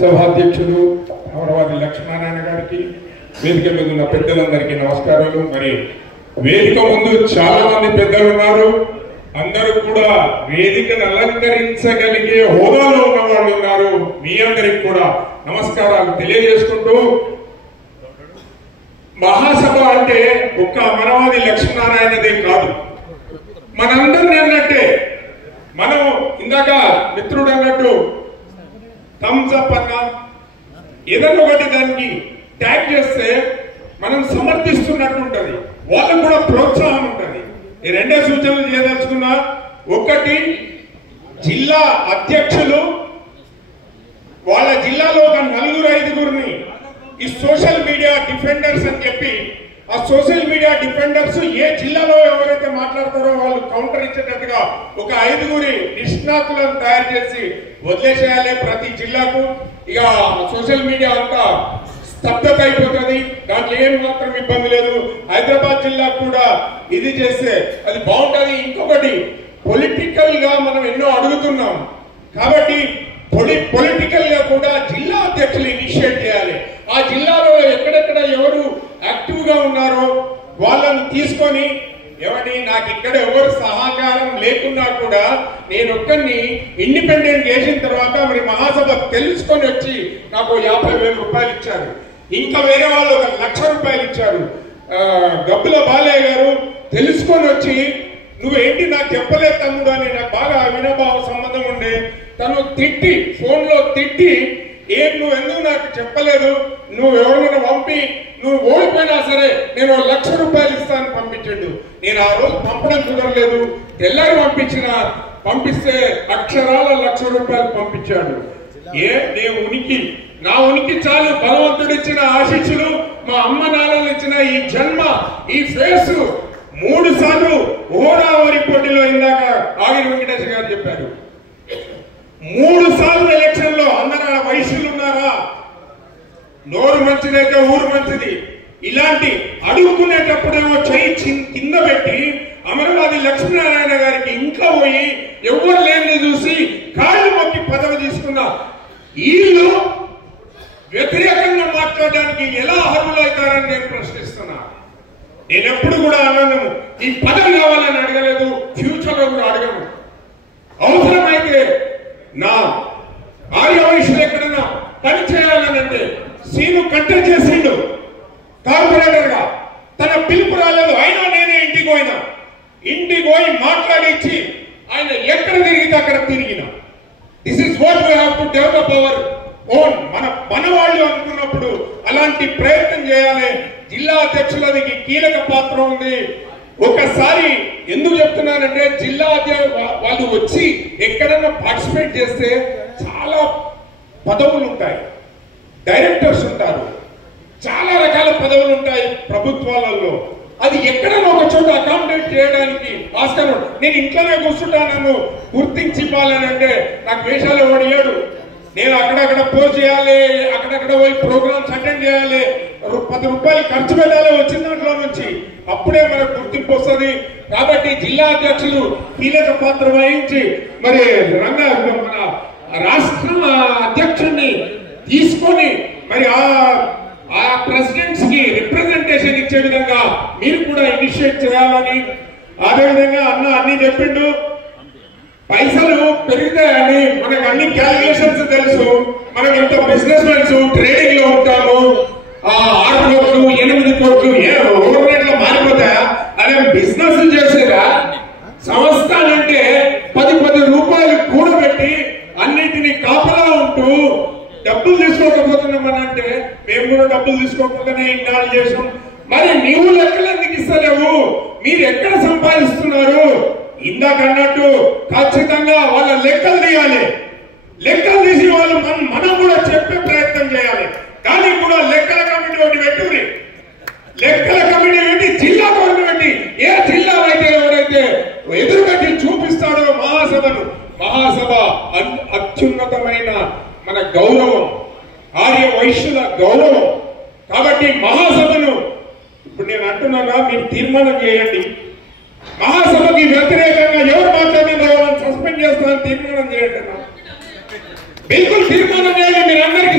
సభాధ్యక్షులు అమరవాది లక్ష్మీనారాయణ గారికి, వేదిక మీద ఉన్న పెద్దలందరికీ నమస్కారాలు. మరి వేదిక ముందు చాలా మంది పెద్దలు ఉన్నారు. అందరూ కూడా వేదికను అలంకరించగలిగే హోదాలో ఉన్న వాళ్ళు ఉన్నారు. మీ అందరికి కూడా నమస్కారాలు తెలియజేసుకుంటూ, మహాసభ అంటే ఒక్క అమరవాది లక్ష్మీనారాయణదే కాదు, మనందరినీ అన్నట్టే. మనం ఇందాక మిత్రుడు అన్నట్టు థమ్స్ అప్ అన్న ఏదైనా ఒకటి దానికి ట్యాగ్ చేస్తే మనం సమర్థిస్తున్నట్టు ఉంటుంది, వాళ్ళకు కూడా ప్రోత్సాహం ఉంటుంది. ఈ రెండే సూచనలు చేయదలుచుకున్నా. ఒకటి, జిల్లా అధ్యక్షులు వాళ్ళ జిల్లాలో ఒక 4-5 ఈ సోషల్ మీడియా డిఫెండర్స్ అని చెప్పి, ఆ సోషల్ మీడియా డిఫెండర్స్ ఏ జిల్లాలో ఎవరైతే మాట్లాడతారో వాళ్ళు కౌంటర్ ఇచ్చేటట్టుగా ఒక 5 నిష్ణాతులను తయారు చేసి వదిలేసేయాలి ప్రతి జిల్లాకు. ఇక సోషల్ మీడియా అంతా స్తబ్దత అయిపోతుంది, దాంట్లో ఏం మాత్రం ఇబ్బంది లేదు. హైదరాబాద్ జిల్లా కూడా ఇది చేస్తే అది బాగుంటుంది. ఇంకొకటి, పొలిటికల్ గా మనం ఎన్నో అడుగుతున్నాం కాబట్టి పొలిటికల్ గా కూడా జిల్లా అధ్యక్షులు ఇనిషియేట్ చేయాలి. ఆ జిల్లాలో ఎక్కడెక్కడ ఎవరు యాక్టివ్ గా ఉన్నారో వాళ్ళని తీసుకొని, ఏమని నాకు ఇక్కడ ఎవరు సహకారం లేకున్నా కూడా నేను ఒక్కరిని ఇండిపెండెంట్ చేసిన తర్వాత మరి మహాసభ తెలుసుకొని వచ్చి నాకు 50,000 రూపాయలు ఇచ్చారు. ఇంకా వేరే వాళ్ళు 1,00,000 రూపాయలు ఇచ్చారు. గబ్బుల బాలయ్య గారు తెలుసుకొని వచ్చి, నువ్వేంటి నాకు చెప్పలేదు తమ్ముడు అని, నాకు బాగా అవినాభావ సంబంధం ఉండే, తను తిట్టి ఫోన్ లో తిట్టి, నువ్వు ఎందుకు నాకు చెప్పలేదు, నువ్వు ఎవరైనా పంపి నువ్వు ఓడిపోయినా సరే నేను 1,00,000 రూపాయలు ఇస్తాను పంపించండు. నేను ఆ రోజు పంపడం కుదరలేదు, తెల్లారి పంపిస్తే అక్షరాల 1,00,000 రూపాయలు పంపించాడు. నా ఉనికి చాలు, భగవంతుడు ఇచ్చిన ఆశీస్సులు, మా అమ్మ నాన్నలు ఇచ్చిన ఈ జన్మ, ఈ ఫేస్ 3 సార్లు ఓడావరి పోటీలో ఇందాక ఆగిరి వెంకటేశ్వర గారు చెప్పారు. 3 సార్లు ఎలక్షన్ లో అందరూ వయసులు ఉన్నారా? నోరు మంచిదైతే ఊరు మంచిది. ఇలాంటి అడుగుకునేటప్పుడేమో చెయ్యి కింద పెట్టి అమరవాది లక్ష్మీనారాయణ గారికి ఇంకా పోయి ఎవరు లేని చూసి కాళ్ళు మొక్కి పదవి తీసుకున్న వీళ్ళు వ్యతిరేకంగా మాట్లాడడానికి ఎలా అర్హులవుతారని నేను ప్రశ్నిస్తున్నా. నేను ఎప్పుడు కూడా అన్నాను, ఈ పదవి కావాలని అడగలేదు, ఫ్యూచర్ లో కూడా అడగను. అవసరమైతే నా ఆర్య వయసులు ఎక్కడన్నా పని చేయాలని అంటే సీను కంటెస్ట్ చేసిండు కార్పొరేటర్ గా, తన పిలుపు రాలేదు, అయినా నేనే ఇంటికి పోయి మాట్లాడించి ఆయన ఎక్కడ తిరిగితే అక్కడ తిరిగిన. This is what we have to develop our own. మన వాళ్ళు అనుకున్నప్పుడు అలాంటి ప్రయత్నం చేయాలి. జిల్లా అధ్యక్షులది కీలక పాత్ర ఉంది. ఒకసారి ఎందుకు చెప్తున్నానంటే, జిల్లా వాళ్ళు వచ్చి ఎక్కడన్నా పార్టిసిపేట్ చేస్తే చాలా పదవులు ఉంటాయి, డైరెక్టర్స్ ఉంటారు, చాలా రకాల పదవులు ఉంటాయి ప్రభుత్వాలలో. అది ఎక్కడైనా ఒక చోట అకామిడేట్ చేయడానికి ఆస్కారం. నేను ఇంట్లోనే కూర్చుంటాను గుర్తించి ఇవ్వాలని అంటే నాకు వేషాలు ఓడియాడు. నేను అక్కడక్కడ పోస్ట్ చేయాలి, అక్కడక్కడ పోయి ప్రోగ్రామ్స్ అటెండ్ చేయాలి, 10 రూపాయలు ఖర్చు పెట్టాలి వచ్చిన దాంట్లో నుంచి, అప్పుడే మనకు గుర్తింపు వస్తుంది. కాబట్టి జిల్లా అధ్యక్షులు కీలక పాత్ర వహించి మరి మన రాష్ట్ర అధ్యక్షుడిని తీసుకొని మరి ఆ ప్రెసిడెంట్స్ కి రిప్రజెంటేషన్ ఇచ్చే విధంగా మీరు కూడా ఇనిషియేట్ చేయాలని. అదేవిధంగా అన్ని చెప్పిండు, పైసలు పెరిగితాయని మనకు అన్ని క్యాలిక్యులేషన్స్ తెలుసు. మనం ఎంత బిజినెస్ మెన్స్ ట్రేడింగ్ లో ఉంటాము, 6 కోట్లు 8 కోట్లు ఓవర్ నైట్ లో మారిపోతాయా? అదే బిజినెస్ చేసేదా సంస్థానంటే 10 రూపాయలు కూడబెట్టి అన్నింటినీ కాపలా ఉంటూ డబ్బులు తీసుకోకపోతున్నామనంటే, మేము కూడా డబ్బులు తీసుకోకపోతేనే ఇన్నాళ్ళు చేసాం. మరి నీవు లెక్కలు ఎందుకు ఇస్తలేవు? మీరు ఎక్కడ సంపాదిస్తున్నారు? ఇందాక అన్నట్టు ఖచ్చితంగా వాళ్ళ లెక్కలు తీయాలి. లెక్కలు తీసి వాళ్ళు మనం కూడా చెప్పే ప్రయత్నం చేయాలి. దానికి కూడా లెక్కల కమిటీ ఒకటి పెట్టుకుని, లెక్కల కమిటీ పెట్టి జిల్లా కోరిక పెట్టి, ఏ జిల్లా అయితే ఎవరైతే ఎదురుగట్టి చూపిస్తాడో మహాసభ అత్యున్నతమైన మన గౌరవం, ఆర్య వైశ్యుల గౌరవం. కాబట్టి మహాసభను ఇప్పుడు నేను అంటున్నాగా, మీరు తీర్మానం చేయండి. మహాసభకి వ్యతిరేకంగా ఎవరు మాట్లాడినా వాళ్ళని సస్పెండ్ చేస్తారని తీర్మానం చేయండి. బిల్కుల్ తీర్మానం చేయండి. మీరు అందరికీ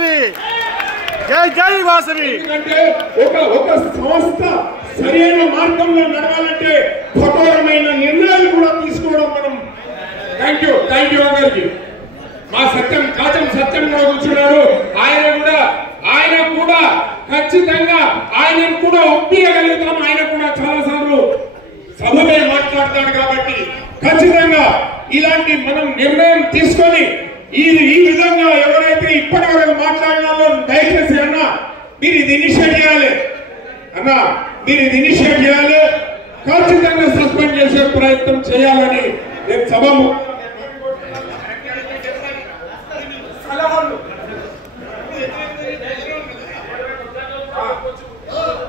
వాసవి, జై జై వాసవి. ఎందుకంటే ఒక సంస్థ సరైన మార్గంలో నడవాలంటే కఠోరమైన నిర్ణయాలు కూడా తీసుకోవడం మనం. థ్యాంక్ యూ అందరికి. మా సత్యం కాచం సత్యం కూడా కూర్చున్నాడు. ఆయన కూడా ఖచ్చితంగా ఆయనను కూడా ఒప్పియగలుగుతాం. ఆయన కూడా చాలా సార్లు సభలో మాట్లాడతాడు కాబట్టి ఖచ్చితంగా ఇలాంటి మనం నిర్ణయం తీసుకొని ఈ విధంగా ఎవరైతే ఇప్పటివరకు మాట్లాడినారో దయచేసి అన్నా మీరు ఇది ఇనిషియేట్ చేయాలి. ఖచ్చితంగా సస్పెండ్ చేసే ప్రయత్నం చేయాలని నేను సభ